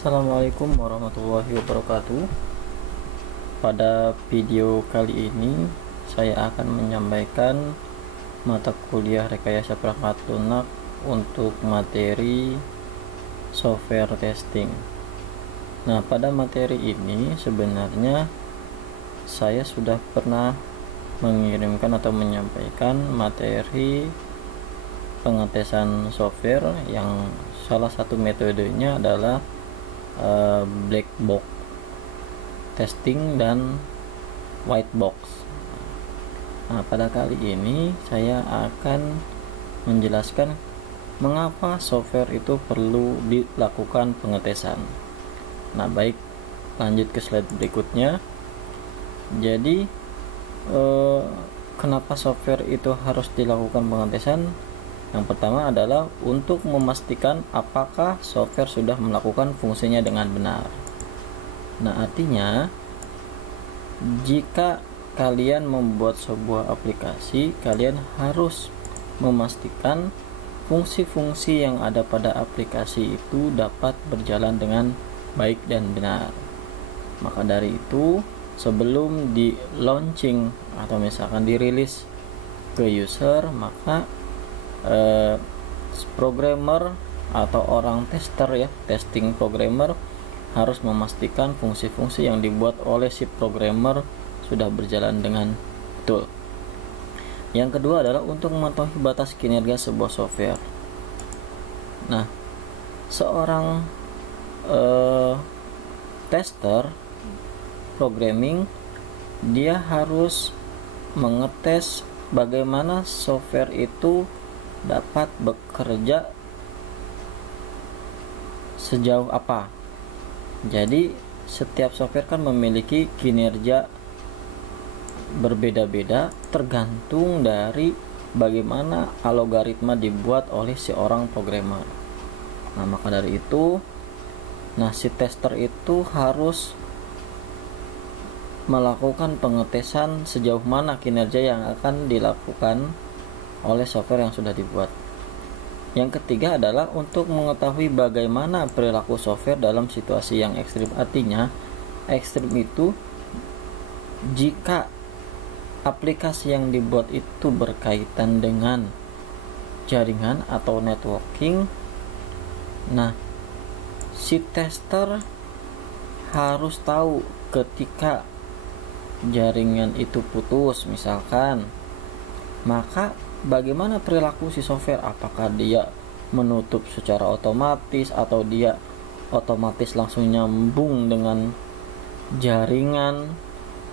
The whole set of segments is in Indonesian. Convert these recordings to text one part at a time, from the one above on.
Assalamualaikum warahmatullahi wabarakatuh. Pada video kali ini saya akan menyampaikan mata kuliah rekayasa perangkat lunak untuk materi software testing. Nah, pada materi ini sebenarnya saya sudah pernah mengirimkan atau menyampaikan materi pengetesan software yang salah satu metodenya adalah black box testing dan white box. Nah, pada kali ini saya akan menjelaskan mengapa software itu perlu dilakukan pengetesan. Nah, baik, lanjut ke slide berikutnya. Jadi kenapa software itu harus dilakukan pengetesan? Yang pertama adalah untuk memastikan apakah software sudah melakukan fungsinya dengan benar. Nah, artinya jika kalian membuat sebuah aplikasi, kalian harus memastikan fungsi-fungsi yang ada pada aplikasi itu dapat berjalan dengan baik dan benar. Maka dari itu, sebelum di launching atau misalkan dirilis ke user, maka programmer atau orang tester testing programmer harus memastikan fungsi-fungsi yang dibuat oleh si programmer sudah berjalan dengan betul. Yang kedua adalah untuk mematuhi batas kinerja sebuah software. Nah, seorang tester programming dia harus mengetes bagaimana software itu dapat bekerja sejauh apa. Jadi setiap software kan memiliki kinerja berbeda-beda tergantung dari bagaimana algoritma dibuat oleh si orang programmer. Nah, maka dari itu, si tester itu harus melakukan pengetesan sejauh mana kinerja yang akan dilakukan oleh software yang sudah dibuat. Yang ketiga adalah untuk mengetahui bagaimana perilaku software dalam situasi yang ekstrim. Artinya, ekstrim itu jika aplikasi yang dibuat itu berkaitan dengan jaringan atau networking, nah, si tester harus tahu ketika jaringan itu putus misalkan, maka bagaimana perilaku si software, apakah dia menutup secara otomatis atau dia otomatis langsung nyambung dengan jaringan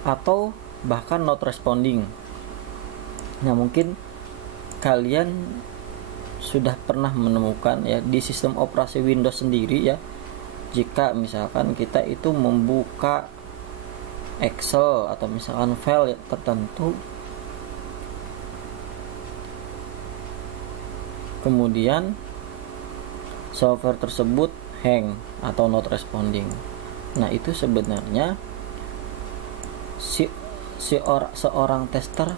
atau bahkan not responding. Nah, mungkin kalian sudah pernah menemukan di sistem operasi Windows sendiri jika misalkan kita itu membuka Excel atau misalkan file tertentu, kemudian software tersebut hang atau not responding. Nah, itu sebenarnya seorang tester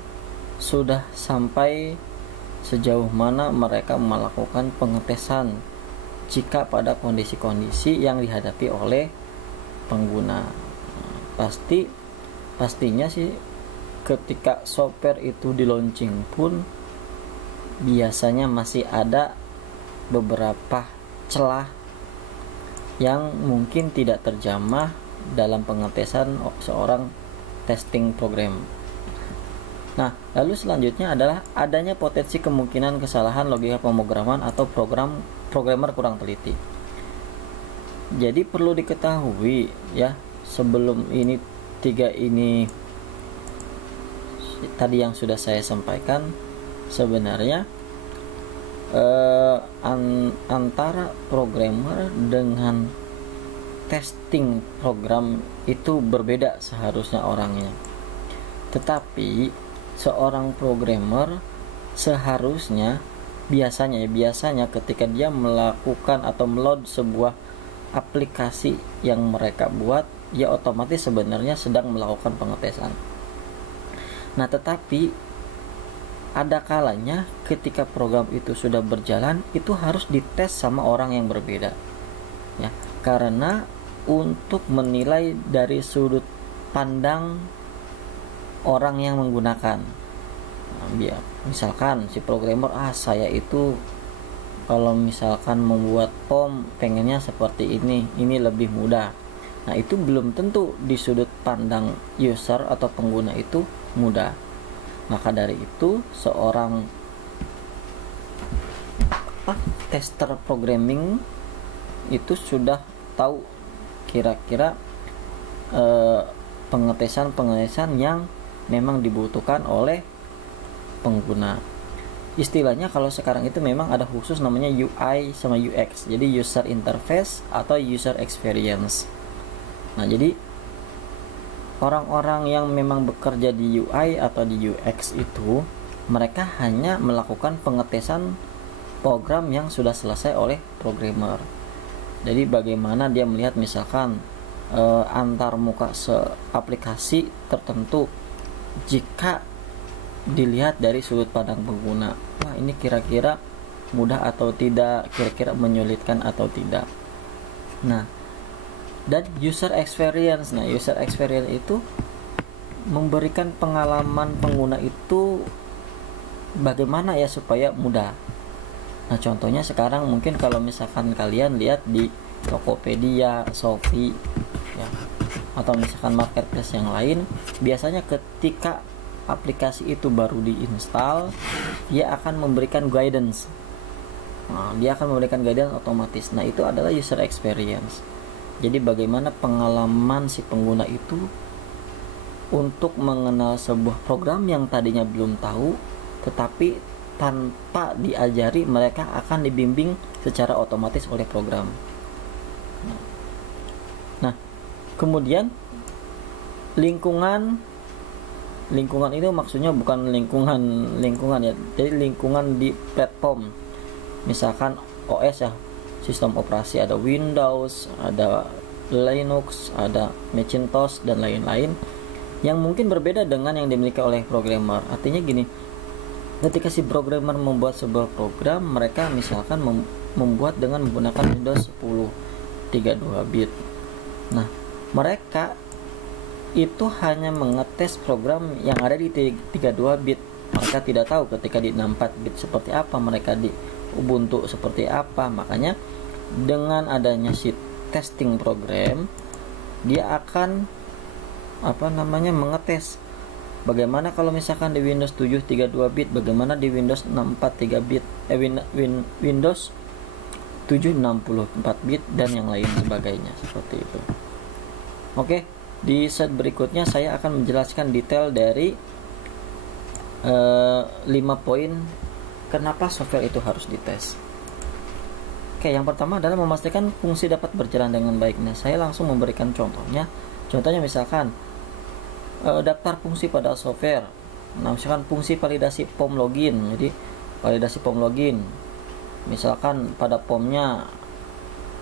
sudah sampai sejauh mana mereka melakukan pengetesan jika pada kondisi-kondisi yang dihadapi oleh pengguna. Pastinya sih ketika software itu di launching pun biasanya masih ada beberapa celah yang mungkin tidak terjamah dalam pengetesan seorang testing program. Nah, lalu selanjutnya adalah adanya potensi kemungkinan kesalahan logika pemrograman atau programmer kurang teliti. Jadi perlu diketahui sebelum ini tadi yang sudah saya sampaikan, sebenarnya antara programmer dengan testing program itu berbeda seharusnya orangnya. Tetapi seorang programmer seharusnya biasanya ketika dia melakukan atau meload sebuah aplikasi yang mereka buat, dia otomatis sebenarnya sedang melakukan pengetesan. Nah, tetapi ada kalanya ketika program itu sudah berjalan, itu harus dites sama orang yang berbeda. Ya, Karena untuk menilai dari sudut pandang orang yang menggunakan, misalkan si programmer, saya itu kalau misalkan membuat POM pengennya seperti ini lebih mudah. Nah, itu belum tentu di sudut pandang user atau pengguna itu mudah. Maka dari itu seorang tester programming itu sudah tahu kira-kira pengetesan yang memang dibutuhkan oleh pengguna. Istilahnya kalau sekarang itu memang ada khusus namanya UI sama UX, jadi user interface atau user experience. Nah, jadi orang-orang yang memang bekerja di UI atau di UX itu mereka hanya melakukan pengetesan program yang sudah selesai oleh programmer. Jadi bagaimana dia melihat misalkan antar muka aplikasi tertentu, jika dilihat dari sudut pandang pengguna, wah ini kira-kira mudah atau tidak, kira-kira menyulitkan atau tidak. Nah, dan user experience. Nah, user experience itu memberikan pengalaman pengguna itu bagaimana ya supaya mudah. Nah, contohnya sekarang mungkin kalau misalkan kalian lihat di Tokopedia, Shopee ya, atau misalkan marketplace yang lain, biasanya ketika aplikasi itu baru diinstal, dia akan memberikan guidance. Nah, dia akan memberikan guidance otomatis. Nah, itu adalah user experience. Jadi bagaimana pengalaman si pengguna itu untuk mengenal sebuah program yang tadinya belum tahu, tetapi tanpa diajari mereka akan dibimbing secara otomatis oleh program. Nah, kemudian lingkungan itu maksudnya bukan lingkungan ya, jadi lingkungan di platform. Misalkan OS ya, sistem operasi, ada Windows, ada Linux, ada Macintosh dan lain-lain yang mungkin berbeda dengan yang dimiliki oleh programmer. Artinya gini, ketika si programmer membuat sebuah program, mereka misalkan membuat dengan menggunakan Windows 10 32 bit. Nah, mereka itu hanya mengetes program yang ada di 32 bit. Mereka tidak tahu ketika di 64 bit seperti apa, mereka di Ubuntu seperti apa. Makanya dengan adanya si testing program, dia akan mengetes bagaimana kalau misalkan di Windows 7 32 bit, bagaimana di Windows 64 3 bit, Windows 7 64 bit dan yang lain sebagainya, seperti itu. Oke, di slide berikutnya saya akan menjelaskan detail dari 5 poin kenapa software itu harus dites. Oke, yang pertama adalah memastikan fungsi dapat berjalan dengan baik. Nah, saya langsung memberikan contohnya. Contohnya misalkan daftar fungsi pada software. Nah, misalkan fungsi validasi POM login. Jadi validasi POM login, misalkan pada POM-nya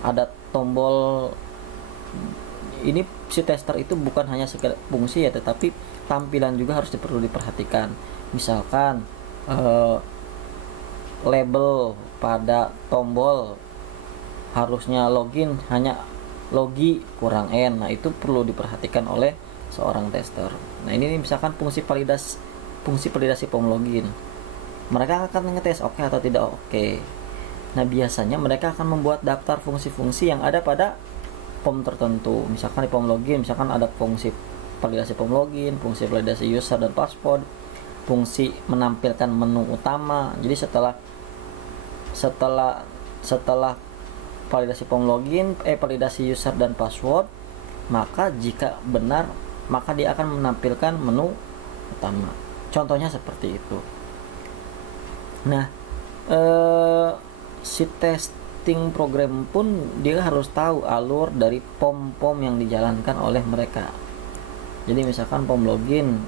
ada tombol. Ini si tester itu bukan hanya sekedar fungsi ya, tetapi tampilan juga harus perlu diperhatikan. Misalkan label pada tombol harusnya login hanya logi kurang n. Nah, itu perlu diperhatikan oleh seorang tester. Nah, ini misalkan fungsi validasi POM login. Mereka akan ngetes oke atau tidak oke. Nah, biasanya mereka akan membuat daftar fungsi-fungsi yang ada pada POM tertentu. Misalkan di POM login, misalkan ada fungsi validasi POM login, fungsi validasi user dan password, fungsi menampilkan menu utama. Jadi setelah validasi POM login, validasi user dan password, maka jika benar, maka dia akan menampilkan menu utama. Contohnya seperti itu. Nah, si testing program pun dia harus tahu alur dari POM-POM yang dijalankan oleh mereka. Jadi misalkan POM login,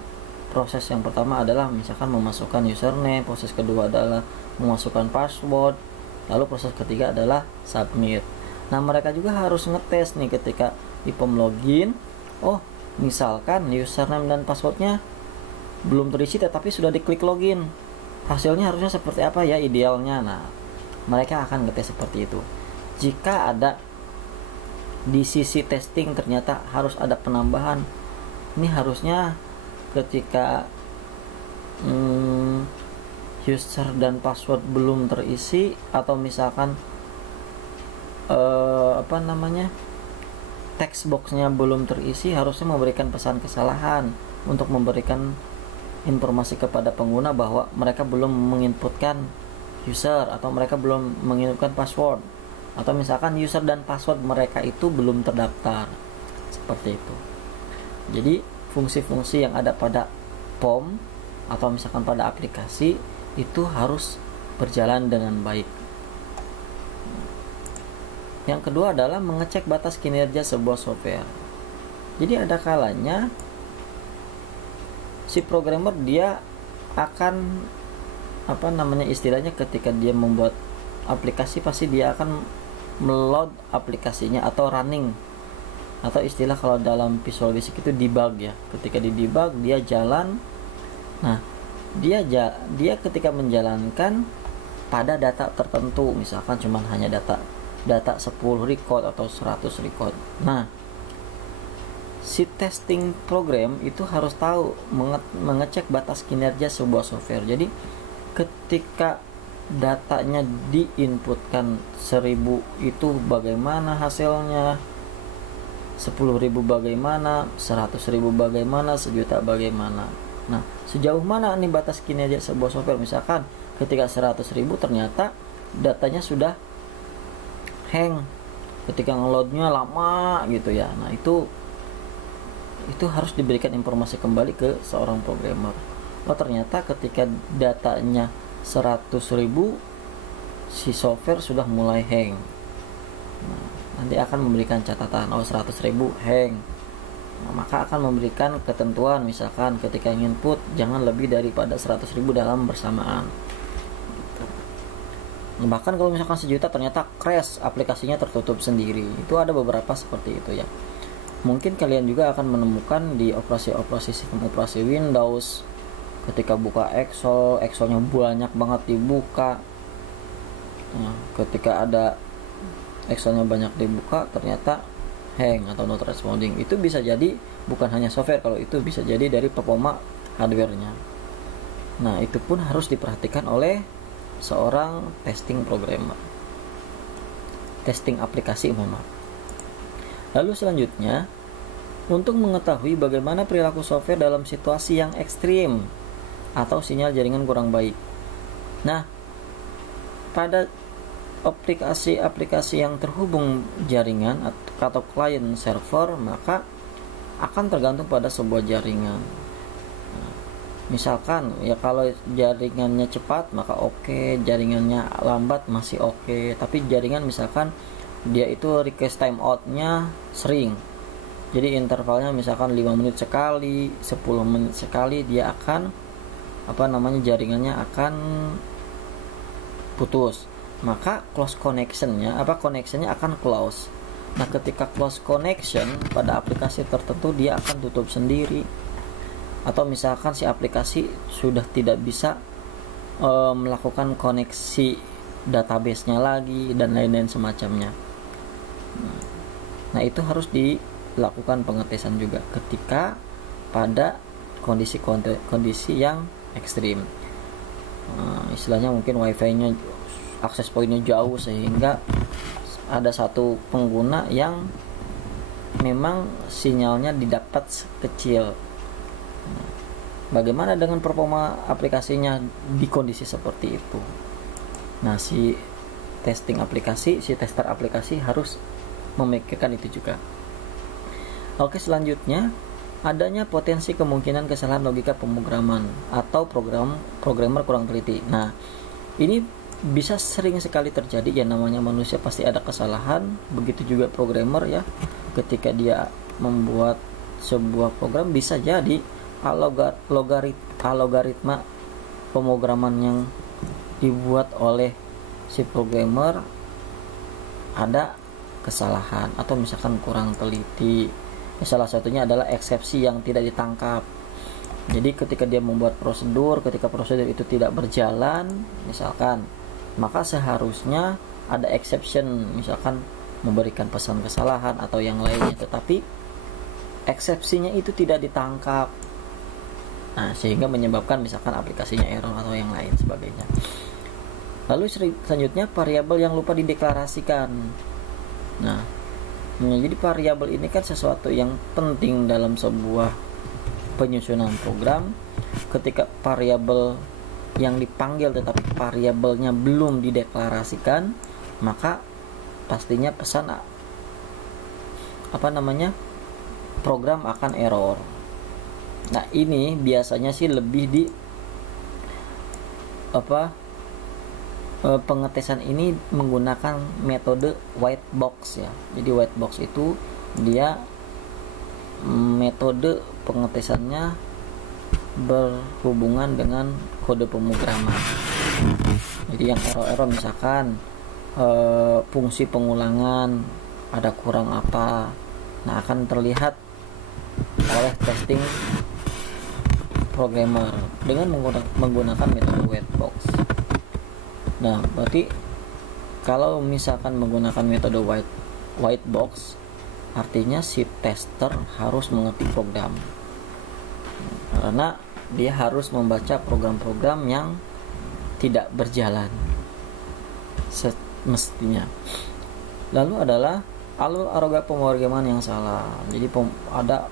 proses yang pertama adalah misalkan memasukkan username, proses kedua adalah memasukkan password, lalu proses ketiga adalah submit. Nah, mereka juga harus ngetes nih ketika di POM login, oh misalkan username dan passwordnya belum terisi tetapi sudah diklik login, hasilnya harusnya seperti apa ya idealnya. Nah, mereka akan ngetes seperti itu. Jika ada di sisi testing ternyata harus ada penambahan. Ini harusnya ketika user dan password belum terisi, atau misalkan text boxnya belum terisi, harusnya memberikan pesan kesalahan untuk memberikan informasi kepada pengguna bahwa mereka belum menginputkan user, atau mereka belum menginputkan password, atau misalkan user dan password mereka itu belum terdaftar, seperti itu. Jadi fungsi-fungsi yang ada pada POM atau misalkan pada aplikasi itu harus berjalan dengan baik. Yang kedua adalah mengecek batas kinerja sebuah software. Jadi ada kalanya si programmer dia akan istilahnya ketika dia membuat aplikasi, pasti dia akan meload aplikasinya atau running, atau istilah kalau dalam Visual Basic itu debug ya. Ketika di debug dia jalan. Nah, dia ketika menjalankan pada data tertentu, misalkan cuman hanya data 10 record atau 100 record. Nah, si testing program itu harus tahu mengecek batas kinerja sebuah software. Jadi ketika datanya diinputkan 1000 itu bagaimana hasilnya, 10.000 bagaimana, 100.000 bagaimana, 1.000.000 bagaimana. Nah, sejauh mana nih batas kinerja sebuah software? Misalkan ketika 100.000 ternyata datanya sudah hang, ketika ngeloadnya lama gitu ya. Nah, itu harus diberikan informasi kembali ke seorang programmer. Oh, ternyata ketika datanya 100.000 si software sudah mulai hang. Nah, nanti akan memberikan catatan, 100.000 hang. Nah, maka akan memberikan ketentuan, misalkan ketika input jangan lebih daripada 100.000 dalam bersamaan gitu. Bahkan kalau misalkan 1.000.000 ternyata crash, aplikasinya tertutup sendiri, itu ada beberapa seperti itu ya. Mungkin kalian juga akan menemukan di sistem operasi Windows, ketika buka Excelnya banyak banget dibuka. Nah, ketika ada Excelnya banyak dibuka ternyata hang atau not responding. Itu bisa jadi bukan hanya software, kalau itu bisa jadi dari performa hardware-nya. Nah, itu pun harus diperhatikan oleh seorang testing programmer, testing aplikasi umum. Lalu selanjutnya, untuk mengetahui bagaimana perilaku software dalam situasi yang ekstrim atau sinyal jaringan kurang baik. Nah, pada aplikasi-aplikasi yang terhubung jaringan atau client server, maka akan tergantung pada sebuah jaringan. Nah, misalkan ya kalau jaringannya cepat maka oke, jaringannya lambat masih oke. Tapi jaringan misalkan dia itu request timeoutnya sering, jadi intervalnya misalkan 5 menit sekali, 10 menit sekali, dia akan jaringannya akan putus. Maka connectionnya akan close. Nah, ketika close connection pada aplikasi tertentu, dia akan tutup sendiri. Atau misalkan si aplikasi sudah tidak bisa melakukan koneksi database-nya lagi dan lain-lain semacamnya. Nah, itu harus dilakukan pengetesan juga ketika pada kondisi yang ekstrim. Istilahnya mungkin wifi-nya, akses poinnya jauh, sehingga ada satu pengguna yang memang sinyalnya didapat kecil. Bagaimana dengan performa aplikasinya di kondisi seperti itu? Nah, si tester aplikasi harus memikirkan itu juga. Oke, selanjutnya adanya potensi kemungkinan kesalahan logika pemrograman atau programmer kurang teliti. Nah, ini bisa sering sekali terjadi, ya namanya manusia pasti ada kesalahan. Begitu juga programmer ya, ketika dia membuat sebuah program bisa jadi algoritma pemrograman yang dibuat oleh si programmer ada kesalahan atau misalkan kurang teliti. Salah satunya adalah eksepsi yang tidak ditangkap. Jadi ketika dia membuat prosedur, ketika prosedur itu tidak berjalan misalkan, maka seharusnya ada exception, misalkan memberikan pesan kesalahan atau yang lainnya, tetapi eksepsinya itu tidak ditangkap. Nah, sehingga menyebabkan misalkan aplikasinya error atau yang lain sebagainya. Lalu selanjutnya variabel yang lupa dideklarasikan. Nah, jadi variabel ini kan sesuatu yang penting dalam sebuah penyusunan program. Ketika variabel yang dipanggil tetapi variabelnya belum dideklarasikan, maka pastinya program akan error. Nah, ini biasanya sih lebih di pengetesan ini menggunakan metode white box ya. Jadi white box itu dia metode pengetesannya berhubungan dengan kode pemrograman. Jadi yang error misalkan fungsi pengulangan ada kurang apa, nah akan terlihat oleh testing programmer dengan menggunakan metode white box. Nah, berarti kalau misalkan menggunakan metode white box, artinya si tester harus mengerti program, karena dia harus membaca program-program yang tidak berjalan semestinya. Lalu adalah algoritma pemrograman yang salah. Jadi ada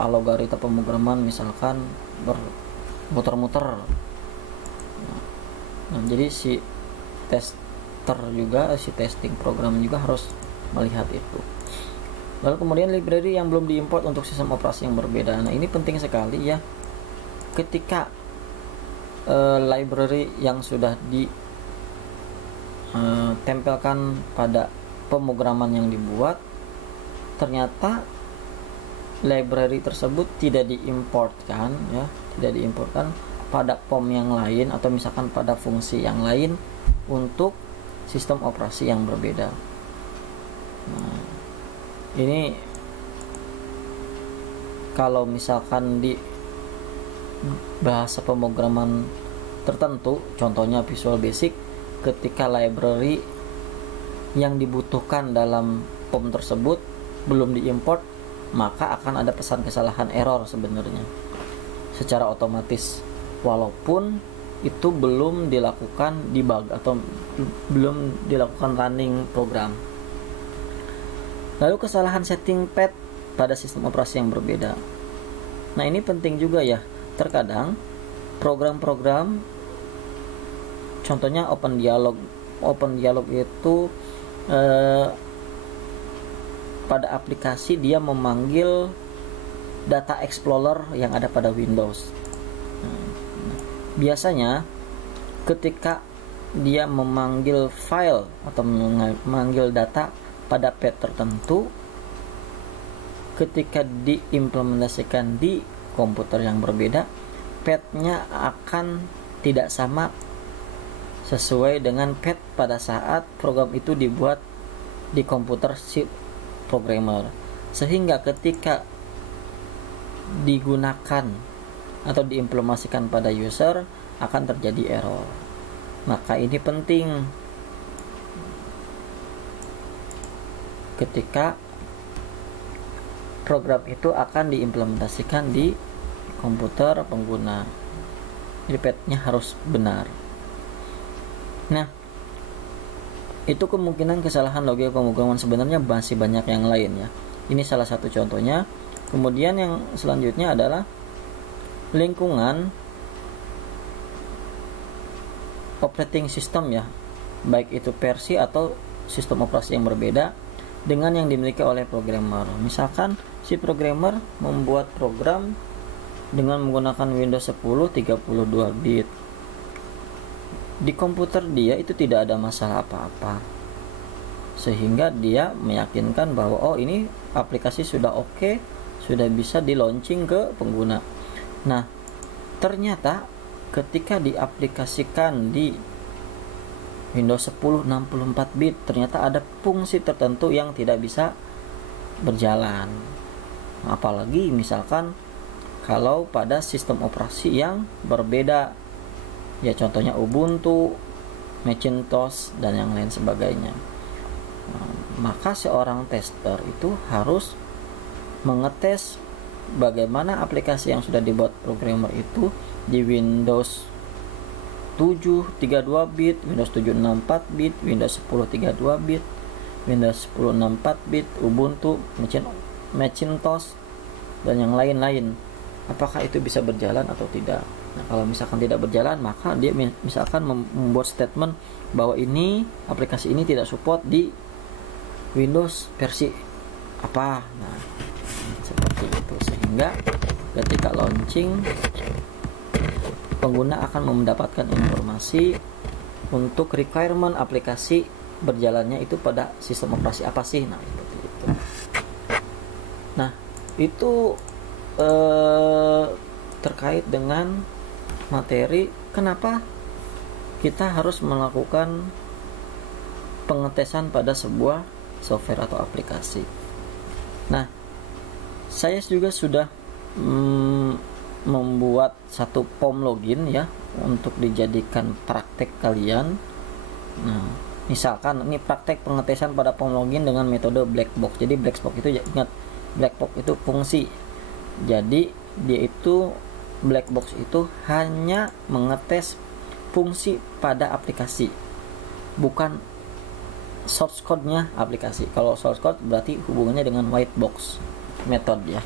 algoritma pemrograman misalkan bermuter-muter. Nah, jadi si testing program juga harus melihat itu. Lalu kemudian library yang belum diimport untuk sistem operasi yang berbeda. Nah, ini penting sekali ya. Ketika library yang sudah ditempelkan pada pemrograman yang dibuat, ternyata library tersebut tidak diimportkan pada POM yang lain atau misalkan pada fungsi yang lain untuk sistem operasi yang berbeda. Nah, ini kalau misalkan di bahasa pemrograman tertentu, contohnya Visual Basic, ketika library yang dibutuhkan dalam POM tersebut belum diimport, maka akan ada pesan kesalahan error sebenarnya secara otomatis, walaupun itu belum dilakukan debug atau belum dilakukan running program. Lalu kesalahan setting path pada sistem operasi yang berbeda. Nah, ini penting juga ya. Terkadang program-program, contohnya OpenDialog itu pada aplikasi dia memanggil data explorer yang ada pada Windows. Biasanya ketika dia memanggil file atau memanggil data pada path tertentu, ketika diimplementasikan di komputer yang berbeda, path-nya akan tidak sama sesuai dengan path pada saat program itu dibuat di komputer si programmer, sehingga ketika digunakan atau diimplementasikan pada user akan terjadi error. Maka ini penting ketika program itu akan diimplementasikan di komputer pengguna, jadi path-nya harus benar. Nah, itu kemungkinan kesalahan logika pemrograman. Sebenarnya masih banyak yang lain ya. Ini salah satu contohnya. Kemudian yang selanjutnya adalah lingkungan operating system ya, baik itu versi atau sistem operasi yang berbeda dengan yang dimiliki oleh programmer. Misalkan si programmer membuat program dengan menggunakan Windows 10 32 bit. Di komputer dia itu tidak ada masalah apa-apa, sehingga dia meyakinkan bahwa oh ini aplikasi sudah oke, sudah bisa di launching ke pengguna. Nah, ternyata ketika diaplikasikan di Windows 10 64 bit, ternyata ada fungsi tertentu yang tidak bisa berjalan. Apalagi misalkan kalau pada sistem operasi yang berbeda, ya contohnya Ubuntu, Macintosh, dan yang lain sebagainya. Maka seorang tester itu harus mengetes bagaimana aplikasi yang sudah dibuat programmer itu di Windows 7 32 bit, Windows 7 64 bit, Windows 10 32 bit, Windows 10 64 bit, Ubuntu, Macintosh, dan yang lain-lain. Apakah itu bisa berjalan atau tidak? Nah, kalau misalkan tidak berjalan, maka dia misalkan membuat statement bahwa ini aplikasi ini tidak support di Windows versi apa. Nah, seperti itu, sehingga ketika launching pengguna akan mendapatkan informasi untuk requirement aplikasi berjalannya itu pada sistem operasi apa sih. Nah, seperti itu. Nah, itu terkait dengan materi kenapa kita harus melakukan pengetesan pada sebuah software atau aplikasi. Nah, saya juga sudah membuat satu POM login ya untuk dijadikan praktek kalian. Nah, misalkan ini praktek pengetesan pada POM login dengan metode black box. Jadi black box itu, ingat, black box itu fungsi. Jadi dia itu black box itu hanya mengetes fungsi pada aplikasi, bukan source code-nya aplikasi. Kalau source code berarti hubungannya dengan white box method ya.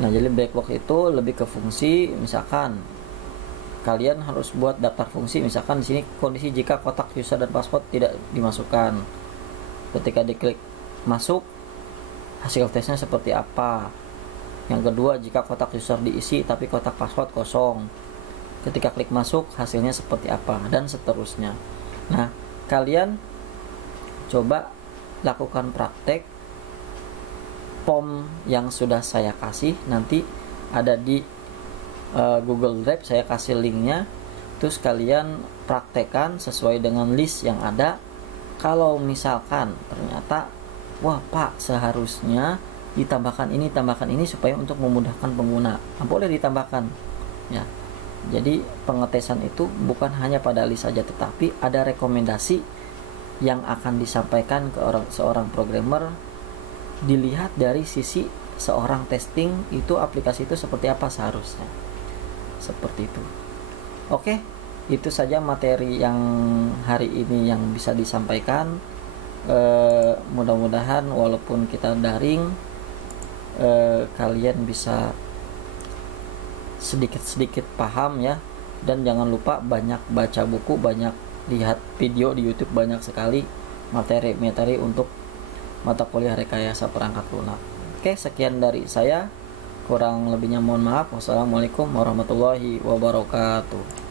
Nah, jadi black box itu lebih ke fungsi. Misalkan kalian harus buat daftar fungsi, misalkan di sini kondisi jika kotak user dan password tidak dimasukkan. Ketika diklik masuk, hasil tesnya seperti apa. Yang kedua, jika kotak user diisi tapi kotak password kosong, ketika klik masuk hasilnya seperti apa, dan seterusnya. Nah, kalian coba lakukan praktek POM yang sudah saya kasih, nanti ada di Google Drive, saya kasih linknya. Terus kalian praktekkan sesuai dengan list yang ada. Kalau misalkan ternyata, wah Pak, seharusnya ditambahkan ini supaya untuk memudahkan pengguna, boleh ditambahkan ya. Jadi pengetesan itu bukan hanya pada list saja, tetapi ada rekomendasi yang akan disampaikan ke seorang programmer, dilihat dari sisi seorang testing itu aplikasi itu seperti apa seharusnya. Seperti itu. Oke, itu saja materi yang hari ini yang bisa disampaikan. Mudah-mudahan walaupun kita daring, kalian bisa sedikit-sedikit paham ya. Dan jangan lupa banyak baca buku, banyak lihat video di YouTube, banyak sekali materi-materi untuk mata kuliah rekayasa perangkat lunak. Oke, sekian dari saya. Kurang lebihnya mohon maaf. Wassalamualaikum warahmatullahi wabarakatuh.